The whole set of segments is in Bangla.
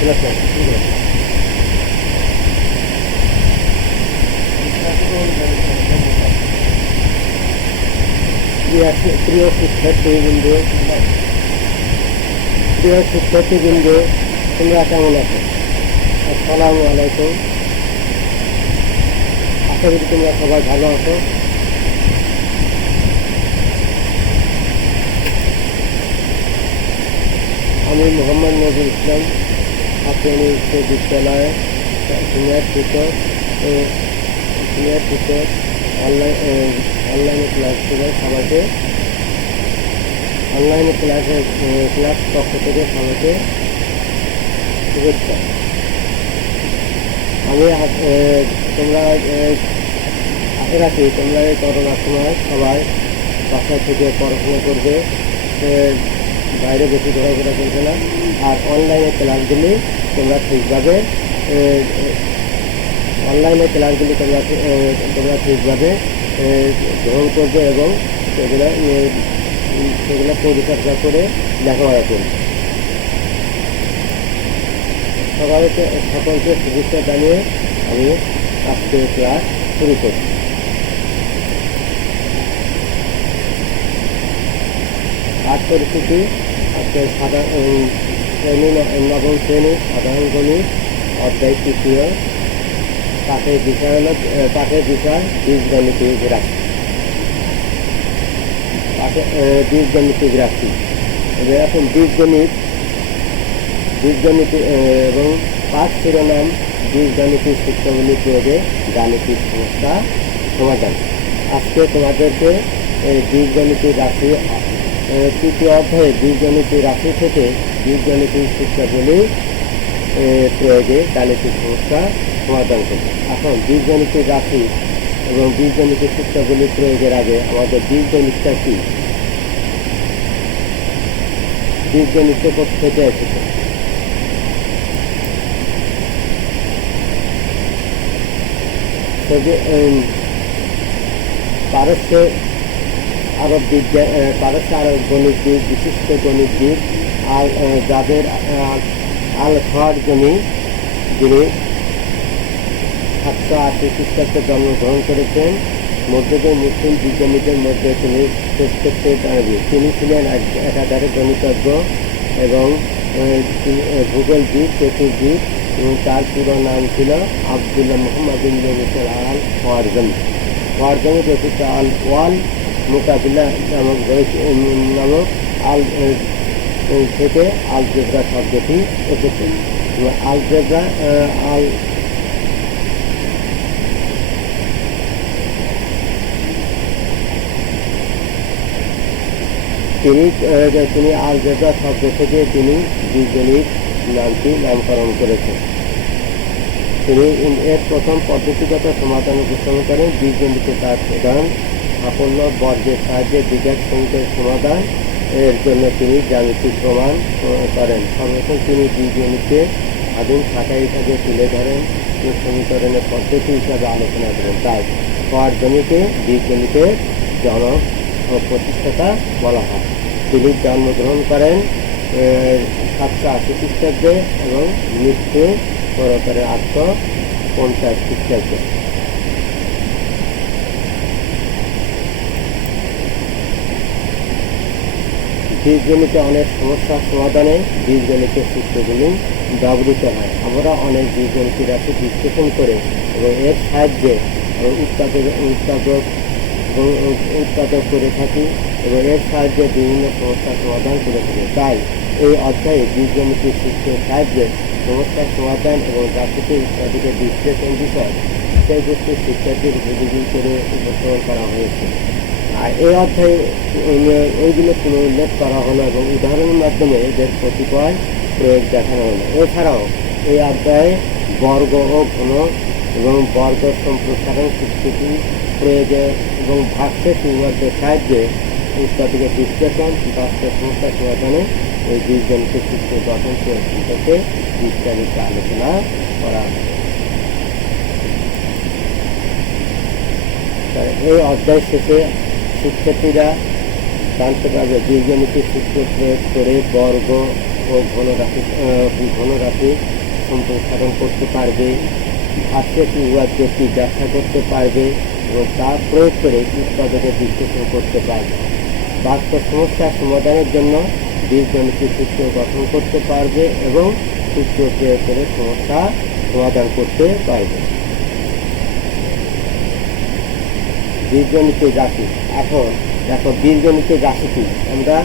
প্রিয় শিক্ষার্থীবৃন্দ, তোমরা কেমন আছো? আসসালামু আলাইকুম। আশা করি তোমরা সবাই ভালো আছো। আমি মোহাম্মদ নজরুল ইসলাম, হাকিম বিশ্ববিদ্যালয়ে সিনিয়র টিচার অনলাইনে ক্লাস করে সবাইকে ক্লাস পক্ষ থেকে সবাইকে শুভেচ্ছা। আমি তোমরা আশা রাখি তোমরা এই করোনার সময় সবাই বাসা থেকে পড়াশোনা করবে, বাইরে বেশি ঘোরাঘোরা করবে না, আর অনলাইনে ক্লাসগুলি তোমরা ঠিকভাবে গ্রহণ করবে এবং সেগুলো পরিচর্যা করে লেখাপড়া করবে। সকলকে শুভেচ্ছা জানিয়ে আমি আজকে ক্লাস শুরু করছি। আজ পরিস্থিতি আজকে নবম শ্রেণী সাধারণ গণিত অধ্যায় তৃতীয়, পাঠের বিষয় বীজগাণিতিক রাশি। এখন বীজগণিত এবং পাঠ শিরোনাম বীজগাণিতিক সূত্রগুলি প্রয়োগে গাণিতিক সমস্যা সমাধান। আজকে তোমাদেরকে বীজগাণিতিক রাশি তৃতীয় অধ্যায়ে বীজগাণিতিক রাশি থেকে বীজগাণিতিক সূত্রগুলি প্রয়োগে গাণিতিক সমস্যা সমাধান করবে। এখন বীজগাণিতিক রাশি এবং বীজগাণিতিক সূত্রগুলি প্রয়োগের আগে আমাদের বীজগণিতটা কি, বীজগণিত থেকে এসেছে। পারস্য আরব গণিতবিদ, বিশিষ্ট গণিতবিদ যাদের আল-খাওয়ারজমি, যিনি 780 খ্রিস্টাব্দে জন্মগ্রহণ করেছেন, মধ্যযুগের মুসলিম বিজ্ঞানীদের মধ্যে তিনি তিনি ছিলেন একাধারে গণিতজ্ঞ এবং ভূগোলবিদ, চতুর্বিদ, এবং তার পুরো নাম ছিল আবদুল্লাহ মোহাম্মদ ইবনে মিসর আল-খাওয়ারজমি। রচিত আল-ওয়াল মুকাবিলা নামক আল থেকে আলজেব্রা শব্দটি এসেছে। আলজেব্রা তিনি আলজেব্রা শব্দ থেকে তিনি বীজগণিত নামটি নামকরণ করেছেন। তিনি এর প্রথম পদ্ধতিগত সমাধান উপস্থাপন করেন। বীজগণিতে তার প্রধান সাফল্য বর্গের সাহায্যে দ্বিঘাত সমীকরণের সমাধান এর জন্য তিনি জ্যামিতিক প্রমাণ করেন। সর্বপ্রথম তিনি বীজগণিতকে স্বাধীন শাখা হিসাবে তুলে ধরেন, সমীকরণের পদ্ধতি হিসাবে আলোচনা করেন। তাই খাওয়ারজমিকে বীজগণিতের জনক ও প্রতিষ্ঠাতা বলা হয়। তিনি জন্মগ্রহণ করেন 780 খ্রিস্টাব্দে এবং মৃত্যু করেন 850 খ্রিস্টাব্দে। বীজগণিতে অনেক সমস্যার সমাধানে বীজগণিতের সূত্রগুলি ব্যবহৃত হয়। আমরা অনেক বীজগণিতিক রাশি বিশ্লেষণ করে এবং এর সাহায্যে উৎপাদক করে থাকি এবং এর সাহায্যে বিভিন্ন সমস্যার সমাধান করে থাকি। তাই এই অধ্যায়ে বীজগণিতিক সূত্রের সাহায্যে সমস্যার সমাধান এবং রাশিতে ইত্যাদিকে বিশ্লেষণ বিষয়বস্তু শিক্ষার্থীর উপযোগী করে উপস্থাপন করা হয়েছে। আর এই অধ্যায়ে ওইগুলো পুনরুল্লেখ করা হলো এবং উদাহরণের মাধ্যমে এদের কতিপয় প্রয়োগ দেখানো হলো। এছাড়াও এই অধ্যায়ে বর্গ ও ঘন এবং বর্গ সম্প্রসারণ সূত্রটি প্রয়োগে এবং ভাগশেষ উপপাদ্যের সাহায্যে উৎপাদকে বিশ্লেষণ বাস্তব সমস্যার সমাধানে এই বীজগণিতের সূত্র গঠন সম্পর্কে বিস্তারিত আলোচনা করা হয়। এই অধ্যায় শেষে শিক্ষার্থীরা জানতে পারবে বীজগণিতের সূত্র প্রয়োগ করে বর্গ ও ও ঘনরাশি সম্প্রসারণ করতে পারবে, ভাষ্যে কি উপাদ্যটি ব্যাখ্যা করতে পারবে এবং তা প্রয়োগ করে উৎপাদকে বিশ্লেষণ করতে পারবে। বাস্তব সমস্যার সমাধানের জন্য বীজগণিতের সূত্র গঠন করতে পারবে এবং সূত্র প্রয়োগ করে সমস্যা সমাধান করতে পারবে। বীজগণিতের রাশি। এখন দেখো বীজগণিতের রাশি কি, আমরা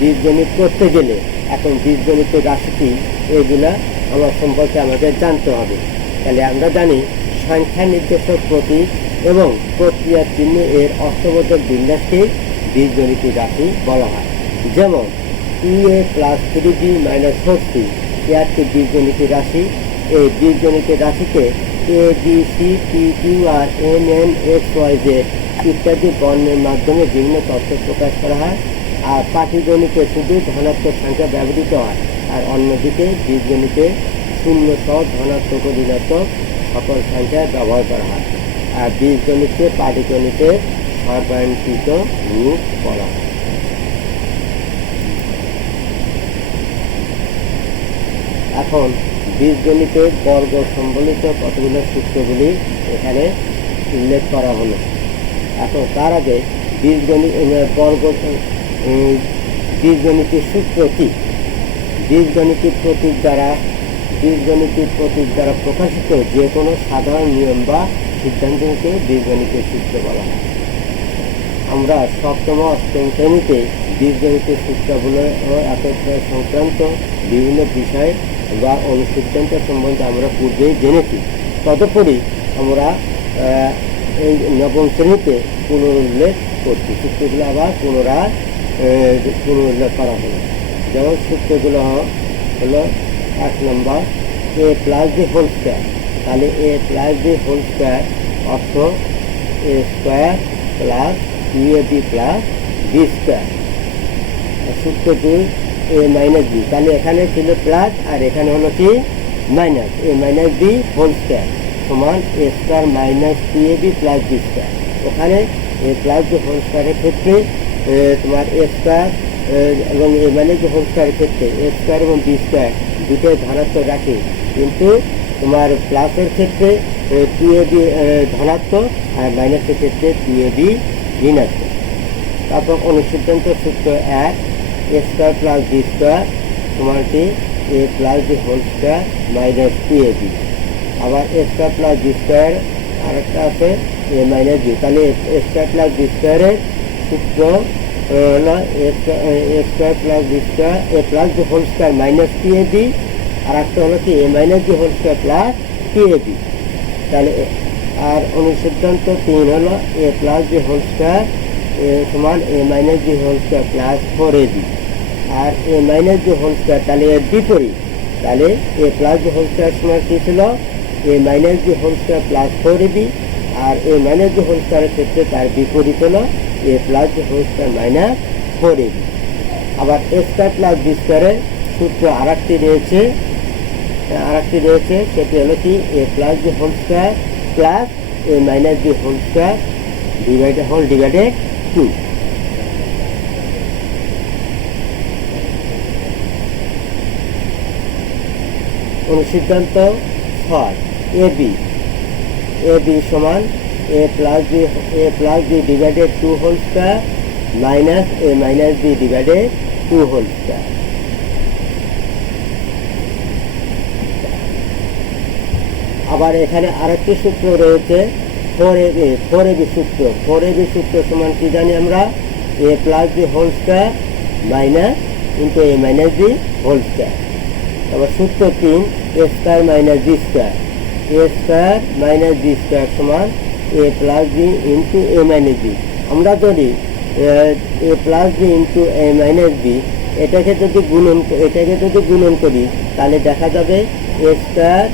বীজগণিত করতে গেলে এখন বীজগণিতের রাশি কি এগুলা আমার সম্পর্কে আমাদের জানতে হবে। তাহলে আমরা জানি সংখ্যা নির্দেশক প্রতীক এবং প্রক্রিয়ার চিহ্ন এর অর্থবোধক বিন্যাসকে বীজগণিতের রাশি বলা হয়। যেমন 2a + 3b - 4c একটি বীজগণিতের রাশি। এই বীজগণিতের রাশিকে a b c p q r m n x y z ইত্যাদি বর্ণের মাধ্যমে বিভিন্ন তথ্য প্রকাশ করা হয়। আর পাটিগণিতে শুধু ধনাত্মক সংখ্যা ব্যবহৃত হয়, আর অন্যদিকে বীজগণিতে শূন্য সহ ধনাত্মক ও ঋণাত্মক সকল সংখ্যা ব্যবহার করা হয়। আর বীজগণিতে পাটিগণিতে সর্বায়নকৃত রূপ বলা হয়। এখন বীজগণিতের বর্গ সম্বলিত কতগুলো সূত্রগুলি এখানে উল্লেখ করা হলো। এখন তার আগে বীজগণিতের সূত্র কি? বীজগণিতের প্রতীক দ্বারা প্রকাশিত যে কোনো সাধারণ নিয়ম বা সিদ্ধান্তকে বীজগণিতের সূত্র বলা হয়। আমরা সপ্তম অষ্টম শ্রেণীতে বীজগণিতের সূত্রগুলো ও একত্র সংক্রান্ত বিভিন্ন বিষয় বা অনুসিদ্ধান্ত সম্বন্ধে আমরা পূর্বেই জেনেছি। তদুপরি আমরা এই নবম শ্রেণীতে পুনরুল্লেখ করছি। সূত্রগুলো আবার পুনরুল্লেখ করা হলো। যেমন সূত্রগুলো হলো 1 নম্বর a + b হোল স্কয়ার। তাহলে a + b হোল স্কয়ার অর্থ a square plus 2ab plus b square. সূত্র 2 a - b, তাহলে এখানে ছিল প্লাস আর এখানে হলো কি minus. a - b whole square সমান a square minus 2ab plus b square. ওখানে a প্লাস b হোল স্কয়ারের ক্ষেত্রে তোমার a স্কয়ার এবং a - b হোল স্কয়ারের ক্ষেত্রে a স্কয়ার এবং b স্কয়ার দুটোই ধনাত্মক রাখি, কিন্তু তোমার প্লাসের ক্ষেত্রে 2ab ধনাত্মক আর মাইনাসের ক্ষেত্রে 2ab ঋণাত্মক। তারপর অনুসিদ্ধান্ত সূত্র 1 a square plus b square সমান কি a plus b whole square minus 2ab। আবার a square plus b square আরেকটা আছে a - b, তাহলে a স্কয়ার প্লাস b স্কয়ারের সূত্র হলো a square plus b square a plus b whole square minus 2ab, আর একটা হলো কি a - b whole square plus 2ab। তাহলে আর অনুসিদ্ধান্ত 3 হলো a plus b whole square সমান a - b whole square plus 4ab। আর a - b হোল স্কয়ার তাহলে এর বিপরীত, তাহলে a plus b whole square সমান কি ছিল a - b whole square plus 4ab, আর a - b হোল স্কয়ারের ক্ষেত্রে তার বিপরীত হলো a plus b whole square minus 4ab। আবার a স্কয়ার প্লাস b স্কয়ারের সূত্র আরেকটি রয়েছে, সেটি হলো কি a plus b whole square plus a - b whole square divided 2। অনুসিদ্ধান্ত 6 ab সমান a plus b divided 2 whole square minus a - b divided 2 whole square. আবার এখানে আরেকটি সূত্র রয়েছে 4ab সূত্র। 4ab সূত্র সমান কি জানি আমরা a plus b whole square minus into a - b whole square. আবার সূত্র 3 a square minus b square. a square minus b square সমান a plus b into a - b। আমরা যদি a plus b into a - b এটাকে যদি গুণন করি তাহলে দেখা যাবে a square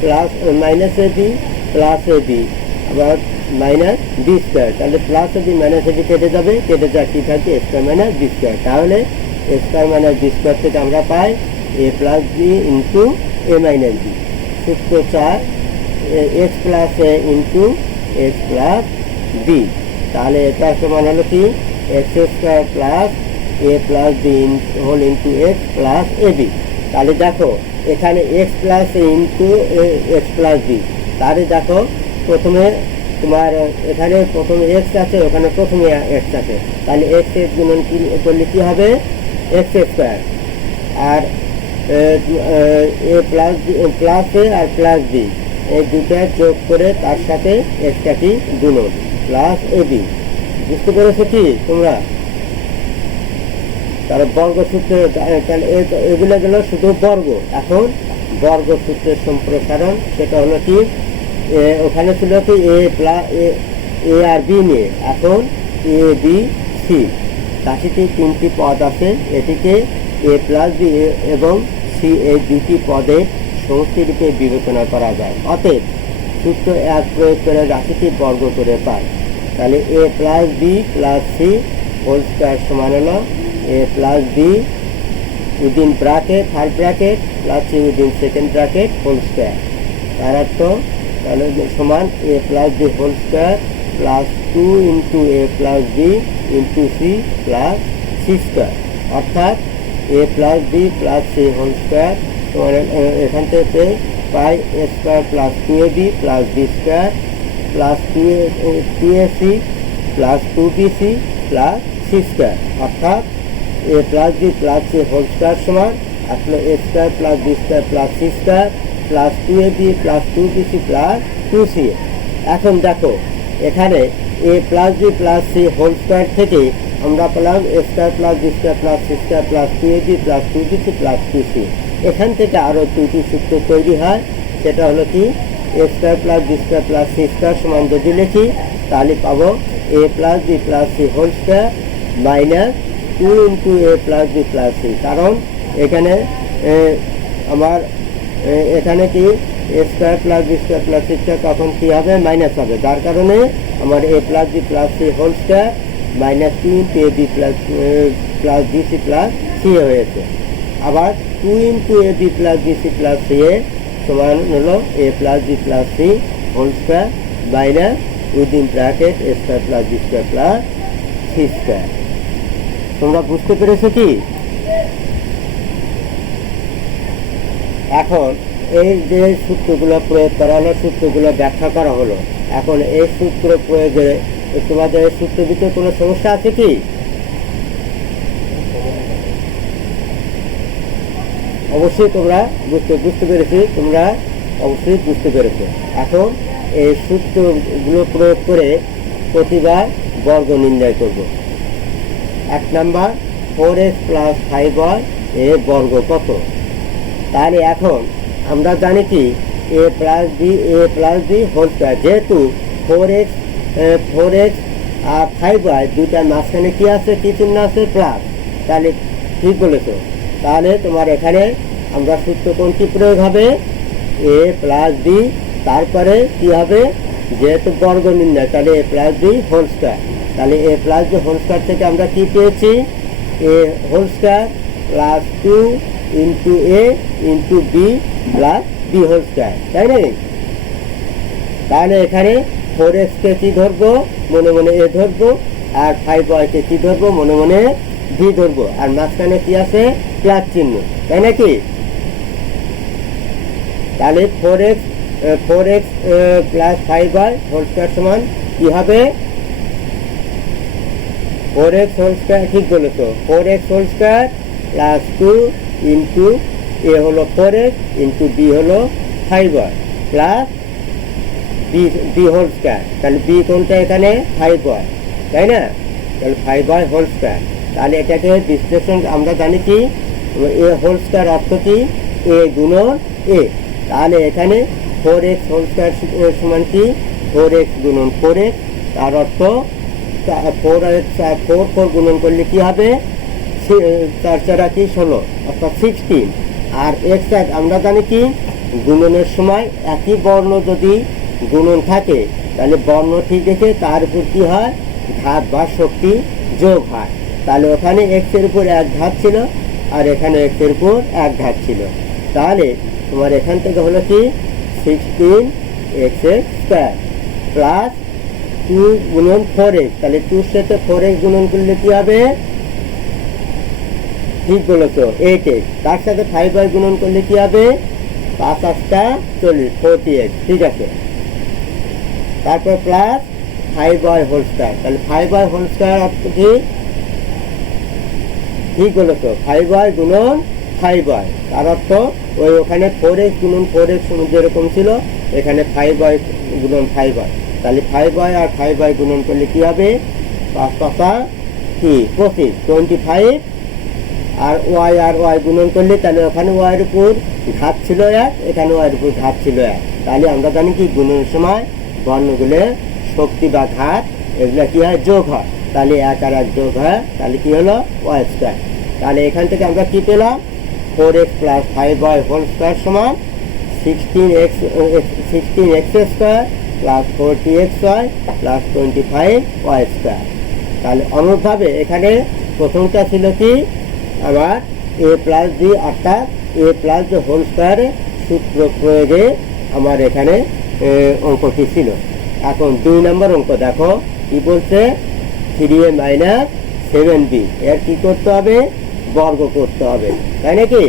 plus minus ab plus ab আবার মাইনাস b স্কয়ার। তাহলে প্লাস ab মাইনাস ab কেটে যা কি থাকে a square minus b square. তাহলে a square minus b square থেকে আমরা পাই a plus b into a minus b। সূত্র 4 x plus a into x plus b। তাহলে এটা সমান হলো কি x square plus a plus b whole into x plus ab। তাহলে দেখো এখানে এক্স প্লাস এ ইন্টু এক্স প্লাস বি, তাহলে দেখো প্রথমে তোমার এখানে প্রথমে এক্স আছে, ওখানে প্রথমে এক্স আছে, তাহলে এক্স এক্স গুণন করলে কী হবে এক্স স্কোয়ার, আর এ প্লাস এ আর প্লাস বি এই দুটা যোগ করে তার সাথে এক্সটা কি গুণন প্লাস এ বি। বুঝতে পেরেছো কি তোমরা? তার বর্গসূত্র, তাহলে এগুলো গেল শুধু বর্গ। এখন বর্গসূত্রের সম্প্রসারণ, সেটা হলো কি ওখানে ছিল কি এ আর বি নিয়ে, এখন এ বি সি, রাশিতে তিনটি পদ আছে, এটিকে এ প্লাস বি এবং সি এই দুটি পদের সমষ্টি রূপে বিবেচনা করা যায়। অতএব সূত্র এক প্রয়োগ করে রাশিটি বর্গ করে পায়। তাহলে a plus b plus c whole square সমান হলো a plus b within bracket third bracket plus c within second bracket whole square. তার অর্থ তাহলে সমান a plus b whole square plus 2 into a plus b into c plus c square, অর্থাৎ a plus b plus c whole square তোমার এখান থেকে পাই a square plus 2ab plus b square plus 2ac plus 2bc plus c square, অর্থাৎ a plus b plus c whole square সমান আসলে a square plus b square plus c square plus 2ab plus 2bc plus 2ca। এখন দেখো এখানে a plus b plus c whole square থেকে আমরা পেলাম a square plus b square plus c square plus 2ab plus 2bc plus 2c। এখান থেকে আরও দুটি সূত্র তৈরি হয়, সেটা হলো কি a square plus b square plus c square সমান যদি লিখি তাহলে পাবো a plus b plus c whole square minus 2 into a plus b plus c, কারণ এখানে আমার এখানে কি a square plus b square plus c square তখন কী হবে মাইনাস হবে, যার কারণে আমার a plus b plus c whole square minus 2 into a b plus b c plus C হয়েছে। আবার 2 into a b plus b c plus c a সমান হলো a plus b plus c whole square minus within bracket a square plus b square plus c square. তোমরা বুঝতে পেরেছো কি? এখন এই যে সূত্রগুলো প্রয়োগ করা হলো, সূত্রগুলো ব্যাখ্যা করা হলো, এখন এই সূত্র প্রয়োগে তোমাদের এই সূত্র দিতে কোনো সমস্যা আছে কি? অবশ্যই তোমরা বুঝতে পেরেছি, তোমরা অবশ্যই বুঝতে পেরেছো। এখন এই সূত্রগুলো প্রয়োগ করে প্রতিবার বর্গ নির্ণয় করব। 1 নাম্বার 4x প্লাস 5y এর বর্গ কত? তাহলে এখন আমরা জানি কি এ প্লাস বি হোল স্কোয়ার, যেহেতু 4x আর 5y দুটার মাঝখানে কি আছে, কি চিহ্ন আছে প্লাস, তাহলে ঠিক বলেছো। তাহলে তোমার এখানে আমরা সূত্র কোনটি প্রয়োগ হবে এ প্লাস বি, তারপরে কি হবে যেহেতু বর্গ নির্ণয় তাহলে a plus b whole square, তাহলে a plus b whole square থেকে আমরা কি পেয়েছি a whole square plus 2 into a into b plus b whole square, তাই না? তাহলে এখানে 4x কে কি ধরবো মনে মনে এ ধরবো, আর 5y কে কি ধরবো মনে মনে বি ধরবো, আর মাঝখানে কি আছে প্লাস চিহ্ন, তাই নাকি? তাহলে 4x plus 5y whole square সমান কি হবে 4x হোল স্কোয়ার, ঠিক বলেছো 4x whole square plus 2 into a হলো 4x ইন্টু বি হলো 5y plus b whole square, তাহলে বি কোনটা এখানে 5y, তাই না? তাহলে 5y হোল স্কোয়ার। তাহলে এটাকে বিশ্লেষণ আমরা জানি কি এ হোল স্কোয়ার অর্থ কি এ গুণন এ, তাহলে এখানে 4x হোল স্কোয়ার সমান কি 4x গুণন 4x, তার অর্থ 4 গুণন করলে কি হবে 4 4 কি 16 অর্থাৎ 16। আর এক্স আমরা জানি কি গুণনের সময় একই বর্ণ যদি গুণন থাকে তাহলে বর্ণ ঠিক রেখে তার উপর কি হয় ঘাত বা শক্তি যোগ হয়, তাহলে ওখানে এক্স এর উপর 1 ঘাত ছিল আর এখানে এক্স এর উপর 1 ঘাত ছিল, তাহলে তোমার এখান থেকে হলো কি 16x স্কোয়ার প্লাস 2 গুণন 4x, তাহলে 2 সাথে 4x গুণন করলে কি হবে ঠিক বলেছো 8x, তার সাথে 5y গুণন করলে কি হবে 5 8টা 40 48, ঠিক আছে। তারপর প্লাস 5y হোল স্কয়ার, তাহলে 5y হোল স্কয়ার অর্থ কি ঠিক বলেছো 5y গুণন 5y, তার অর্থ ওই ওখানে 4x গুণন 4x যেরকম ছিল এখানে 5y গুণন 5y, তাহলে 5y আর 5y গুণন করলে কি হবে 5 5 কি 25 25, আর y গুণন করলে তাহলে ওখানে y এর উপর ঘাত ছিল 1, এখানে y এর উপর ঘাত ছিল 1, তাহলে আমরা জানি কি গুণনের সময় বর্ণগুলো শক্তি বা ঘাত এগুলো কি হয় যোগ হয়, তাহলে 1 আর 1 যোগ হয়, তাহলে কি হলো y স্কয়ার। তাহলে এখান থেকে আমরা কি পেলাম 4x plus 5y whole square সমান 16x square plus 40xy plus 25y square. তাহলে অনুরূপভাবে এখানে প্রথমটা ছিল কি আবার a প্লাস b, অর্থাৎ a প্লাস b হোল স্কয়ারে সূত্র প্রয়োগে আমার এখানে অঙ্কটি ছিল। এখন 2 নম্বর অঙ্ক দেখো কি বলছে 3a মাইনাস 7b, এর কি করতে হবে বর্গ করতে হবে, তাই নাকি?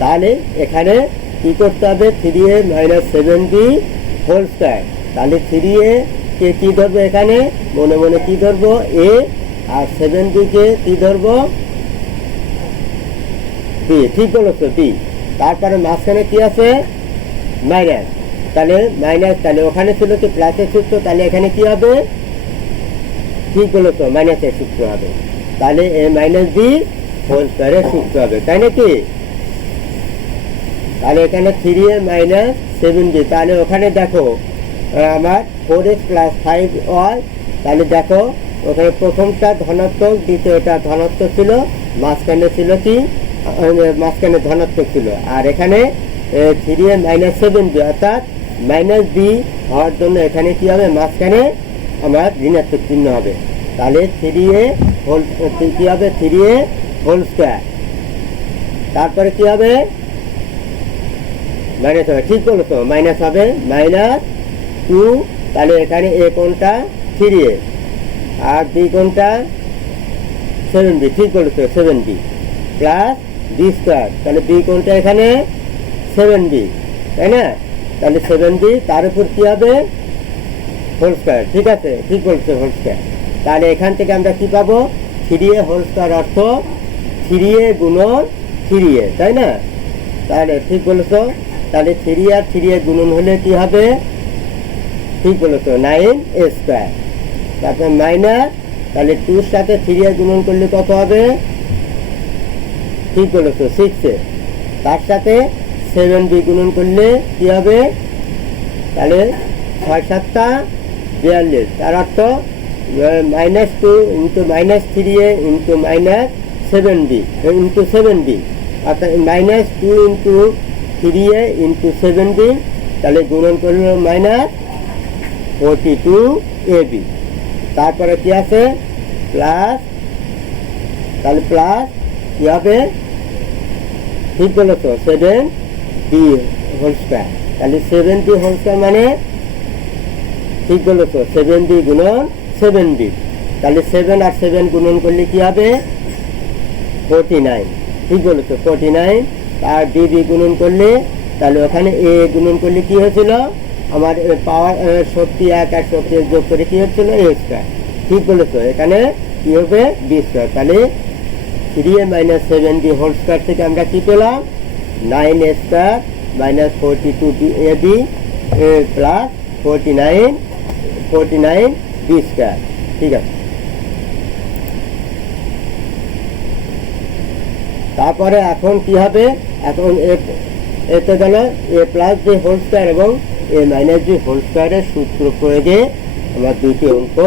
তাহলে এখানে কি করতে হবে 3a minus 7b whole square, তাহলে 3a কে কি ধরবো এখানে মনে মনে কি ধরবো a, আর 7b কে কি ধরবো b, ঠিক বলেছো b। তারপরে মাঝখানে কি আছে মাইনাস, তাহলে মাইনাস, তাহলে ওখানে ছিল কি প্লাসের সূত্র, তাহলে এখানে কি হবে ঠিক বলেছো মাইনাসের সূত্র হবে, তাহলে a মাইনাস b হোল স্কয়ারের সূত্র হবে, তাই নাকি? তাহলে এখানে 3a মাইনাস 7b, তাহলে ওখানে দেখো আমার 4x প্লাস 5y, তাহলে দেখো ওখানে প্রথমটা ধনাত্মক দ্বিতীয়টা ধনাত্মক ছিল, মাঝখানে ছিল কি মাঝখানে ধনাত্মক ছিল, আর এখানে 3a মাইনাস 7b অর্থাৎ মাইনাস b হওয়ার জন্য এখানে কি হবে মাঝখানে আমার ঋণাত্মক চিহ্ন হবে, তাহলে 3a হোল কি হবে 3a হোল স্কয়ার, তারপরে কি হবে মাইনাস হবে, ঠিক বলেছো মাইনাস হবে মাইনাস 2, তাহলে এখানে a কোণটা 3a আর b কোণটা 7b, ঠিক বলেছো 7b প্লাস b স্কয়ার, তাহলে b কোণটা এখানে 7b, তাই না? তাহলে 7b তার উপর কি হবে হোল স্কয়ার, ঠিক আছে ঠিক বলছো হোল স্কয়ার। তাহলে এখান থেকে আমরা কি পাবো 3a হোল স্কয়ার অর্থ 3a গুণন 3a, তাই না? তাহলে ঠিক বলেছো, তাহলে 3 আর 3a গুণন হলে কি হবে ঠিক বলেছো 9a স্কয়ার, তারপর মাইনাস, তাহলে 2 সাথে 3a গুণন করলে কত হবে ঠিক বলেছো 6a, তার সাথে 7b গুণন করলে কি হবে তাহলে 6 7 42, তার অর্থ minus 2 into minus 3a into minus 7b into 7b, অর্থাৎ minus 2 into 3a into 7b, তাহলে গুণন করলে মাইনাস 42ab, তারপরে কি আছে প্লাস, তাহলে প্লাস কি হবে ঠিক বলেছো 7b হোল স্কয়ার, তাহলে 7b হোল স্কয়ার মানে ঠিক বলেছো 7b গুণন 7b, তাহলে 7 আর 7 গুণন করলে কি হবে 49, ঠিক বলেছো 49, আর bb গুণন করলে তাহলে ওখানে a গুণন করলে কি হয়েছিল আমার পাওয়ার শক্তি 1 আর শক্তি 1 যোগ করে কি হচ্ছিল a স্কয়ার, ঠিক বলেছো এখানে কি হবে b স্কয়ার, তাহলে 3a minus 7b whole square থেকে আমরা কি পেলাম 9a square minus 42ab plus 49b square, ঠিক আছে। তারপরে এখন কি হবে এখন এতে গেল a plus b whole square এবং a মাইনাস b হোল স্কয়ারের সূত্র প্রয়োগে আমার দুটি অঙ্ক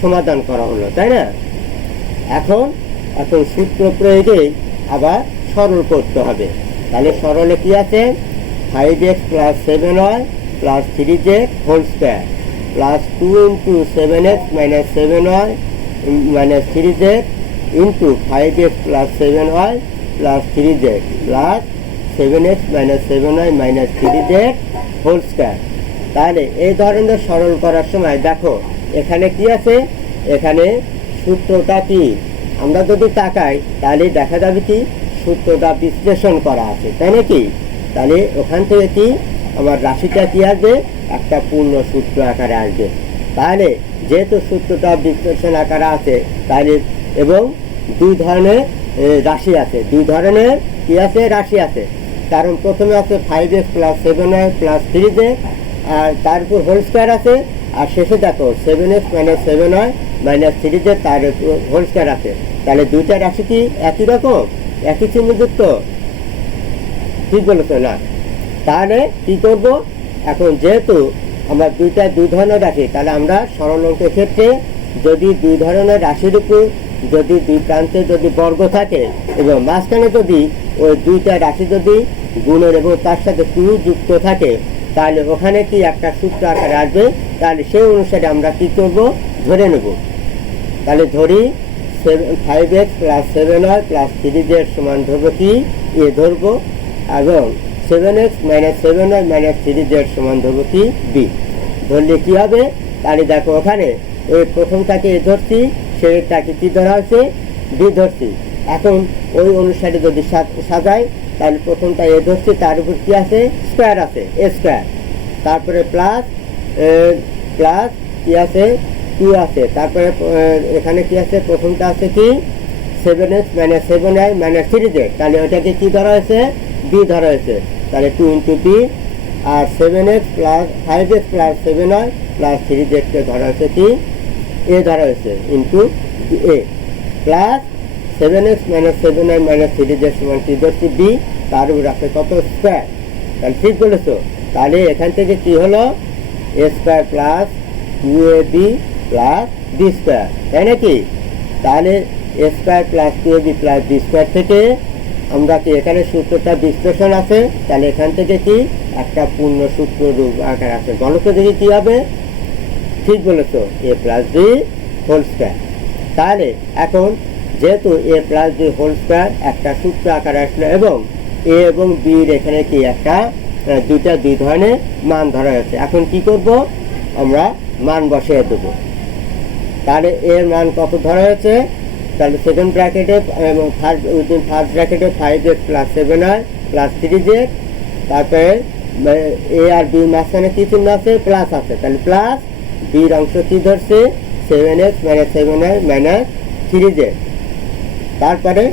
সমাধান করা হলো, তাই না? এখন সূত্র প্রয়োগে আবার সরল করতে হবে, তাহলে সরলে কি আছে 5x plus 7y plus 3z whole square plus 2 into 7x minus 7y minus 3z into 5x plus 7y plus 3z plus 7x minus 7y minus 3z whole square. তাহলে এই ধরনের সরল করার সময় দেখো এখানে কি আছে, এখানে সূত্রটা কি আমরা যদি তাকাই তাহলে দেখা যাবে কি সূত্রটা বিশ্লেষণ করা আছে, তাই নাকি? তাহলে ওখান থেকে কি আমার রাশিটা কি আসবে, একটা পূর্ণ সূত্র আকারে আসবে। তাহলে যেহেতু সূত্রটা বিশ্লেষণ আকারে আছে তাহলে এবং দুই ধরনের রাশি আছে, দুই ধরনের কি আছে রাশি আছে। কারণ প্রথমে আছে 5x + 7y + 3z, আর তার উপর হোল স্কোয়ার আছে, আর শেষে দেখো 7x - 7y - 3z তার উপর হোল স্কোয়ার আছে। তাহলে দুইটা রাশি কি একই রকম, একই চিহ্নযুক্ত? ঠিক বলেছো না? তাহলে কি করব, এখন যেহেতু আমরা দুই ধরনের রাশি, তাহলে আমরা সরল অঙ্কের ক্ষেত্রে যদি দুই ধরনের রাশির উপর যদি দুই প্রান্তে যদি বর্গ থাকে এবং মাঝখানে যদি ওই দুইটা রাশি যদি গুণের এবং তার সাথে 2 যুক্ত থাকে, তাহলে ওখানে কি একটা সূত্র আকারে আসবে। তাহলে সেই অনুসারে আমরা কি করব, ধরে নেব। তাহলে ধরি 5x + 7y + 3z সমান ধরবো কি এ ধরবো, এবং 7x - 7y - 3z সমান ধরবো কি বি। ধরলে কি হবে, তাহলে দেখো ওখানে ওই প্রথমটাকে এ ধরছি, সেটাকে কি ধরা হয়েছে বি ধরছি। এখন ওই অনুসারে যদি সাজাই তাহলে প্রথমটা এ ধরছি, তার উপর কি আছে স্কোয়ার আছে এ স্কোয়ার, তারপরে প্লাস প্লাস কি আছে 2 আছে, তারপরে এখানে কি আছে প্রথমটা আছে কি 7x - 7y - 3z, তাহলে ওইটাকে কি ধরা হয়েছে বি ধরা হয়েছে। তাহলে 2 × বি, আর 5x + 7y + 3z কে ধরা হয়েছে কি এ ধরা হয়েছে into a, plus 7x - 7y - 3z সমান কি ধরছি বি, তার উপর আছে কত স্কোয়ার। তাহলে ঠিক বলেছো? তাহলে এখান থেকে কি হলো a square plus 2ab plus b square, তাই নাকি? তাহলে a square plus 2ab plus b square থেকে আমরা কি এখানে সূত্রটা বিশ্লেষণ আছে, তাহলে এখান থেকে কি একটা পূর্ণ সূত্র রূপ আকার আছে। গণিত দেখি কি হবে, ঠিক বলেছো a + b হোল স্কোয়ার। তাহলে এখন যেহেতু a + b হোল স্কোয়ার একটা সূত্র আকার আসলো এবং a এবং b এখানে কি একটা দুই ধরনের মান ধরা হয়েছে। এখন কি করব, আমরা মান বসিয়ে দেবো। তাহলে এর মান কত ধরা হয়েছে, তাহলে সেকেন্ড ব্র্যাকেটে এবং ফার্স্ট ব্র্যাকেটে 5x + 7y + 3z, তারপরে এ আর বি মাঝখানে কি চিহ্ন আছে প্লাস আছে, তাহলে প্লাস বির অংশ কি ধরছে 7x - 7y - 3z, তারপরে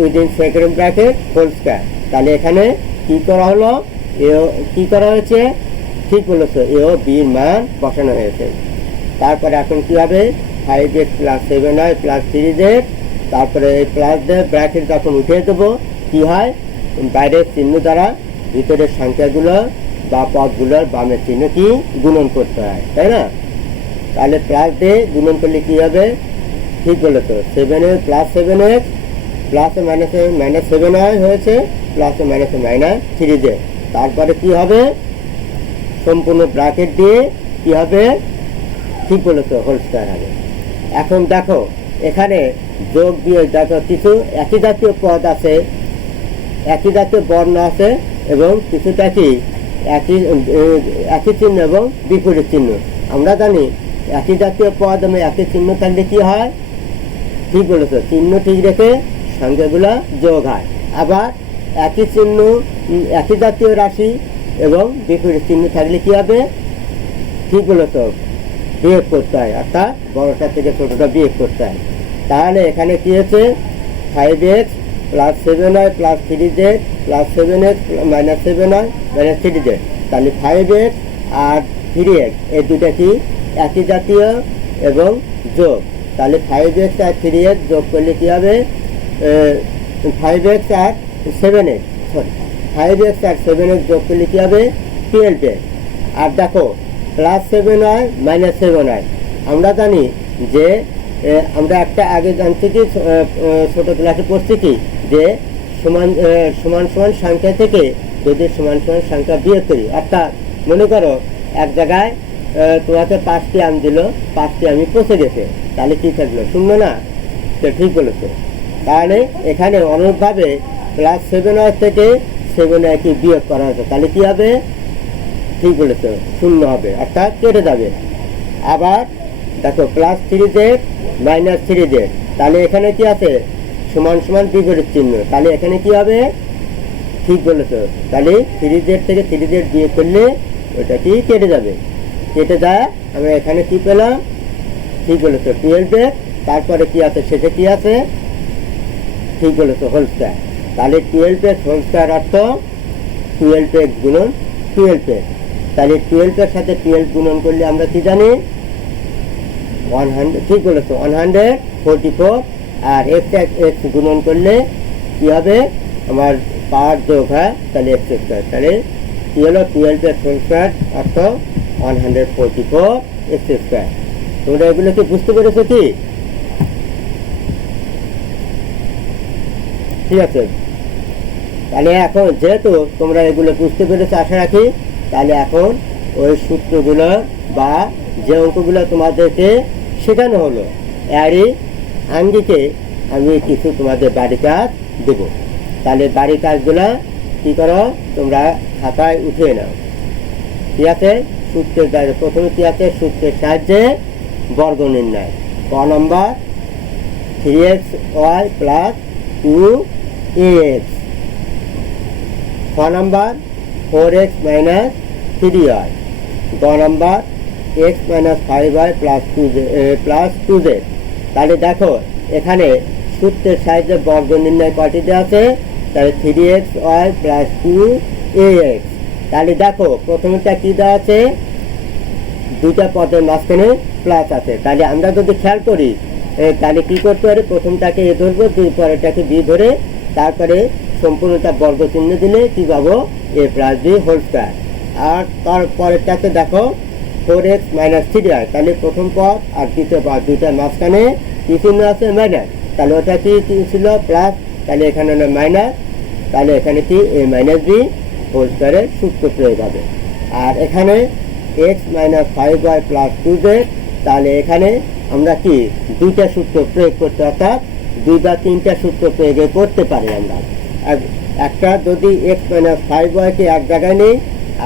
within second bracket whole square. তাহলে এখানে কি করা হলো, কি করা হয়েছে, ঠিক বলেছো এ ও বির মান বসানো হয়েছে। তারপরে এখন কি হবে 5x + 7y + 3z, তারপরে এই প্লাস দিয়ে ব্র্যাকেট যখন উঠিয়ে দেবো কি হয়, বাইরের চিহ্ন দ্বারা ভিতরের সংখ্যাগুলো বা পদগুলোর বামের চিহ্ন কি গুণন করতে হয়, তাই না? তাহলে প্লাস দিয়ে গুণন করলে কি হবে, ঠিক বলেছো 7x + 7x প্লাসে মাইনাসে -7y হয়েছে, প্লাসে মাইনাসে -3z, তারপরে কি হবে সম্পূর্ণ ব্র্যাকেট দিয়ে কি হবে, ঠিক বলেছো হোল স্কোয়ার হবে। এখন দেখো এখানে যোগ বিয়োগ দেখো কিছু একই জাতীয় পদ আছে, একই জাতীয় বর্ণ আছে এবং কিছুটা কি একই চিহ্ন এবং বিপরীত চিহ্ন। আমরা জানি একই জাতীয় পদ এবং একই চিহ্ন থাকলে কি হয়, ঠিক বলেছো চিহ্ন ঠিক রেখে সংখ্যাগুলো যোগ হয়। আবার একই চিহ্ন একই জাতীয় রাশি এবং বিপরীত চিহ্ন থাকলে কি হবে, ঠিক বলেছো বিয়োগ করতে হয়, অর্থাৎ বড়টা থেকে ছোটটা বিয়োগ করতে হয়। তাহলে এখানে কি হচ্ছে 5x + 7y + 3z + 7x - 7y - 3z, তাহলে 5x আর 3x এই দুটা কি একই জাতীয় এবং যোগ। তাহলে 5x আর 3x যোগ করলে কি হবে 5x আর 7x, সরি 5x আর 7x যোগ করলে কি হবে 12x। আর দেখো +7y - 7y, আমরা জানি যে আমরা একটা আগে জানছি কি ছোট ক্লাসে পড়ছি কি যে সমান সমান সংখ্যা থেকে যদি সমান সংখ্যা বিয়োগ করি, অর্থাৎ মনে করো এক জায়গায় তোমাকে 5টি আম দিল, 5টি আমি পচে গেছে, তাহলে কি থাকলো শূন্য না? তো ঠিক বলেছো। তাহলে এখানে অনুরূপভাবে +7y থেকে 7y কি বিয়োগ করা হয়েছে, তাহলে কি হবে, ঠিক বলেছো শূন্য হবে, অর্থাৎ কেটে যাবে। আবার দেখো +3z - 3z, তাহলে এখানে কি আছে, সমান সমান বিপরীত চিহ্ন, তাহলে এখানে কি হবে, ঠিক বলেছো, তাহলে 3z থেকে 3z বিয়োগ করলে ওটা কি কেটে যাবে, কেটে যায়, আমরা এখানে কি পেলাম, ঠিক বলেছো 12x, তারপরে কি আছে, শেষে কি আছে, ঠিক বলেছো হোল স্কয়ার, তাহলে 12x হোল স্কয়ার অর্থ 12x গুণন 12x, তাহলে 12 এর সাথে 12 গুণন করলে আমরা কি জানি 100, ঠিক বলেছো 144, আর x গুণন করলে কি হবে, আমার পাওয়ার যোগ হয়, তাহলে x স্কয়ার, তাহলে কি হলো 12x হোল স্কয়ার অর্থ 144 x স্কয়ার। তোমরা এগুলো কি বুঝতে পেরেছো কি? ঠিক আছে, তাহলে এখন যেহেতু তোমরা এগুলো বুঝতে পেরেছো আশা রাখি, তাহলে এখন ওই সূত্রগুলো বা যে অঙ্কগুলো তোমাদেরকে শেখানো হলো এরই আঙ্গিকে আমি কিছু তোমাদের বাড়ি কাজ দেবো। তাহলে বাড়ি কাজগুলো কি করো, তোমরা খাতায় উঠিয়ে নাও। ঠিক আছে, সূত্রের দ্বারা প্রথমে কি আছে, সূত্রের সাহায্যে বর্গ নির্ণয়। ক নম্বর 3xy প্লাস 2ax। খ নম্বর 4x মাইনাস 3y। গ নম্বর x minus 5y plus 2z। তাহলে দেখো এখানে সূত্রের সাহায্যে বর্গ নির্ণয় কটি দেওয়া আছে, তাহলে 3xy প্লাস 2ax। তাহলে দেখো প্রথমেটা কি দেওয়া আছে, দুইটা পদের মাঝখানে প্লাস আছে, তাহলে আমরা যদি খেয়াল করি তাহলে কি করতে পারি, প্রথমটাকে এ ধরবো, পরেরটাকে বি ধরে তারপরে সম্পূর্ণটা বর্গ চিহ্ন দিলে কি পাবো, a plus b whole square. আর তারপরেরটাকে দেখো 4x মাইনাস 3y, তাহলে প্রথম পদ আর দ্বিতীয় পদ দুইটার মাঝখানে কি চিহ্ন আছে, মাইনাস, তাহলে ওটা কি ছিল প্লাস, তাহলে এখানে মাইনাস, তাহলে এখানে কি a মাইনাস বি হোল স্কয়ারের সূত্র প্রয়োগ হবে। আর এখানে x minus 5y plus 2z, তাহলে এখানে আমরা কি দুইটা সূত্র প্রয়োগ করতে, অর্থাৎ দুই বা তিনটা সূত্র প্রয়োগ করতে পারি আমরা। একটা যদি x মাইনাস 5y কে এক জায়গায় নেই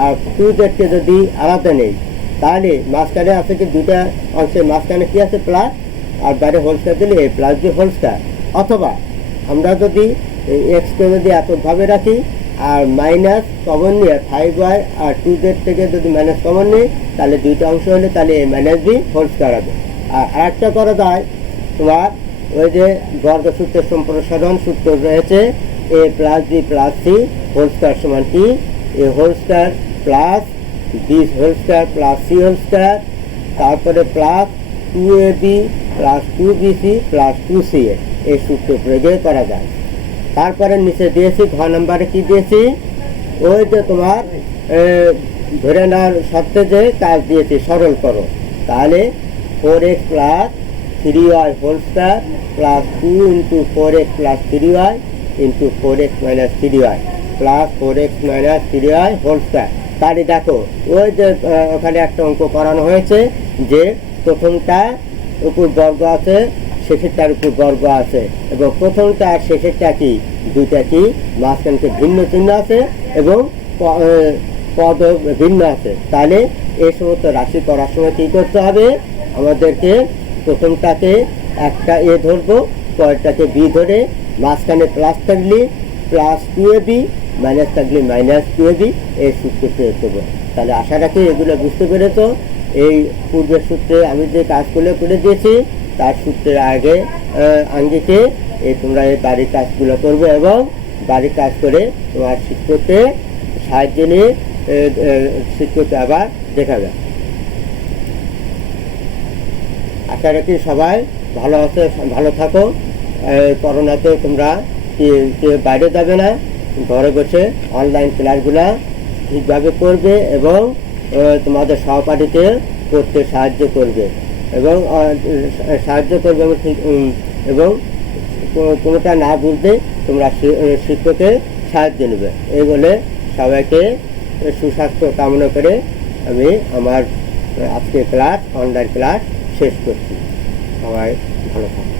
আর 2z কে যদি আলাদা নেই, তাহলে মাঝখানে আছে কি দুইটা অংশের মাঝখানে কি আছে প্লাস, আর বাইরে হোল স্কয়ার দিলে a plus b whole square. অথবা আমরা যদি x কে যদি এককভাবে রাখি আর মাইনাস কমন নিয়ে 5y আর 2z থেকে যদি মাইনাস কমন নিই, তাহলে দুইটা অংশ হলে তাহলে a minus b whole square হবে। আর আরেকটা করা যায়, তোমার ওই যে বর্গসূত্রের সম্প্রসারণ সূত্র রয়েছে, a plus b plus c whole square সমান কি, a whole square plus b whole square plus c whole square, তারপরে plus 2ab plus 2bc plus 2ca, এই সূত্র প্রয়োগে করা যায়। তারপরে নিচে দিয়েছি ঘ নম্বরে কি দিয়েছি, ওই যে তোমার ধরে নেওয়ার শর্তে যে কাজ দিয়েছি সরল করো, তাহলে 4x plus 3y whole square plus 2 into 4x plus 3y into 4x minus 3y plus 4x minus 3y whole square. তাহলে দেখো ওই যে ওখানে একটা অঙ্ক করানো হয়েছে যে প্রথমটা উপর বর্গ আছে, শেষেরটার উপর বর্গ আছে, এবং প্রথমটা আর শেষেরটা কি দুইটা কি মাঝখানকে ভিন্ন চিহ্ন আছে এবং পদ ভিন্ন আছে। তাহলে এই সমস্ত রাশি করার সময় কি করতে হবে, আমাদেরকে প্রথমটাকে একটা এ ধরবো, পরেরটাকে বি ধরে মাঝখানে প্লাস থাকলে প্লাস 2ab, মাইনাস থাকলে মাইনাস 2ab, এই সূত্র প্রয়োগ করবো। তাহলে আশা রাখি এগুলো বুঝতে পেরেছো। এই পূর্বের সূত্রে আমি যে কাজগুলো করে দিয়েছি তার সূত্রের আগে আঙ্গিকে এই তোমরা এই বাড়ির কাজগুলো করবে এবং বাড়ির কাজ করে তোমার শিক্ষককে সাহায্য নিয়ে শিক্ষককে আবার দেখাবে। আশা রাখি সবাই ভালো আছে, ভালো থাকো। করোনাতে তোমরা কেউ বাইরে যাবে না, ঘরে বসে অনলাইন ক্লাসগুলা ঠিকভাবে করবে এবং তোমাদের সহপাঠীকে করতে সাহায্য করবে এবং এবং কোনোটা না বুঝতে তোমরা শিক্ষকের সাহায্য নেবে। এই বলে সবাইকে সুস্বাস্থ্য কামনা করে আমি আমার আজকে ক্লাস অনলাইন ক্লাস শেষ করছি। সবাই ভালো থাকবে।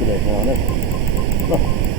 ছিল এখানে অনেক। বাহ।